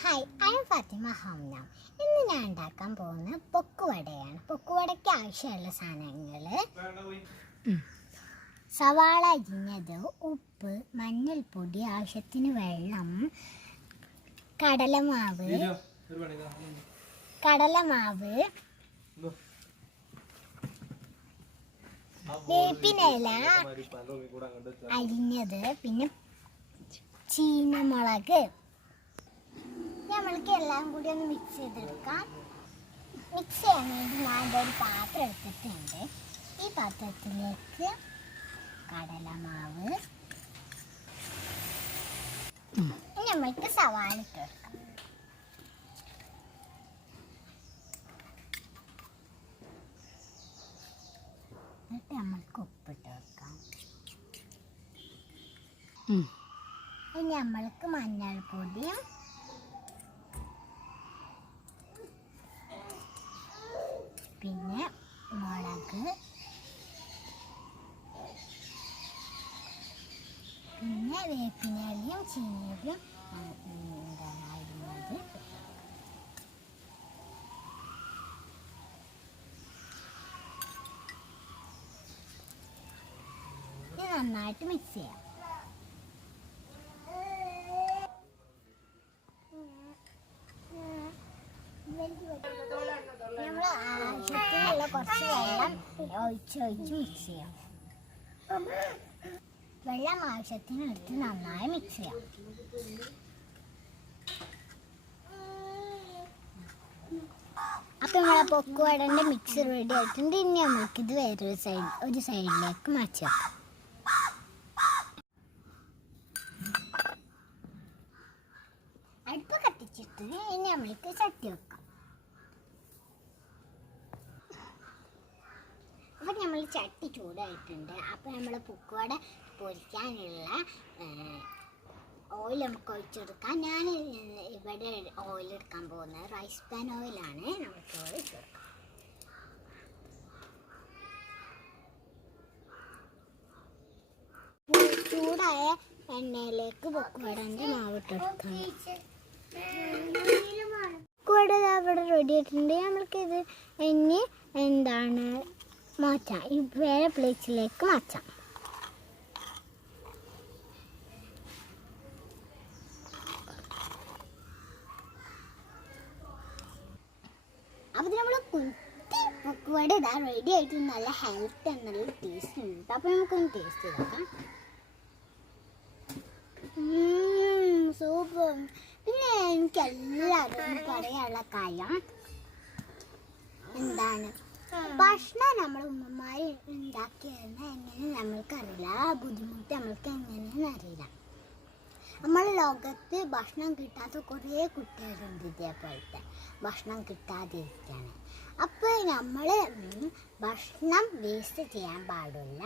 Hi, I am Fathima Hamna. ഇന്ന് ഞാൻ ഉണ്ടാക്കാൻ പോകുന്ന പൊക്കുവടയാണ്. പൊക്കുവടയ്ക്ക് ആവശ്യമുള്ള സാധനങ്ങൾ: സവാള അരിഞ്ഞത്, ഉപ്പ്, മഞ്ഞൾപ്പൊടി, ആവശ്യത്തിന് വെള്ളം, കടലമാവ്, വേപ്പിനില അരിഞ്ഞത്, പിന്നെ ചീനമുളക്. നമ്മൾക്ക് എല്ലാം കൂടി ഒന്ന് മിക്സ് ചെയ്തെടുക്കാം. മിക്സ് ചെയ്യാൻ വേണ്ടി ഞാൻ ഒരു പാത്രം എടുത്തിട്ടുണ്ട്. ഈ പാത്രത്തിലേക്ക് കടലമാവ്, നമ്മൾക്ക് സവാള ഇട്ട് കൊടുക്കാം. എന്നിട്ട് നമ്മൾക്ക് ഉപ്പിട്ട് വെക്കാം. ഇനി നമ്മൾക്ക് മഞ്ഞൾപ്പൊടിയും പിന്നെ മുളക്, പിന്നെ വേപ്പിനയിലയും ചീനയും അരിഞ്ഞത്. ഇത് നന്നായിട്ട് മിക്സ് ചെയ്യാം. നമ്മൾ ആവശ്യത്തിനുള്ള കുറച്ച് വെള്ളം ഒഴിച്ച് മിക്സ് ചെയ്യാം. വെള്ളം ആവശ്യത്തിന് എടുത്ത് നന്നായി മിക്സ് ചെയ്യാം. അപ്പം നമ്മളെ പൊക്കുവടൻ്റെ മിക്സ് റെഡി ആയിട്ടുണ്ട്. ഇനി നമുക്കിത് വേറൊരു സൈഡിലേക്ക് മാറ്റി വെക്കാം. അടുപ്പ് കത്തിച്ചിട്ട് ഇനി നമ്മൾക്ക് ചട്ടി വെക്കാം. അപ്പം നമ്മൾ ചട്ടി ചൂടായിട്ടുണ്ട്. അപ്പം നമ്മൾ പൊക്കുവട പൊരിക്കാനുള്ള ഓയിൽ നമുക്ക് ഒഴിച്ചെടുക്കാം. ഞാൻ ഇവിടെ ഓയിൽ എടുക്കാൻ പോകുന്നത് റൈസ് പാൻ ഓയിലാണ്. നമുക്ക് ഓയിൽ ഇട്ടെടുക്കാം. ചൂടായ എണ്ണയിലേക്ക് പൊക്കുവടൻ്റെ മാവ് ഇട്ടെടുക്കാം. പൊക്കുവട അവിടെ റെഡി ആയിട്ടുണ്ട്. നമ്മൾക്കിത് ഇനി മാറ്റാം. ഈ വേറെ പ്ലേറ്റിലേക്ക് മാറ്റാം. അപ്പം നമ്മൾ കുത്തി പൊക്കുവട ഇതാ റെഡി ആയിട്ട് നല്ല ഹെൽത്ത് നല്ല ടേസ്റ്റ് ഉണ്ട്. അപ്പം നമുക്കൊന്ന് ടേസ്റ്റ് ചെയ്തേക്കാം. സൂപ്പർ. പിന്നെ എനിക്ക് എല്ലാവരും പറയാനുള്ള കാര്യം ഭക്ഷണം നമ്മൾ ഉമ്മമാർ ഉണ്ടാക്കിയെന്ന് എങ്ങനെ നമ്മൾക്കറിയില്ല. ബുദ്ധിമുട്ട് നമ്മൾക്ക് എങ്ങനെയെന്ന് അറിയില്ല. നമ്മളെ ലോകത്ത് ഭക്ഷണം കിട്ടാത്ത കുറേ കുട്ടികളുണ്ട് ഇതേപോലത്തെ ഭക്ഷണം കിട്ടാതിരിക്കാൻ. അപ്പോൾ നമ്മൾ ഭക്ഷണം വേസ്റ്റ് ചെയ്യാൻ പാടില്ല.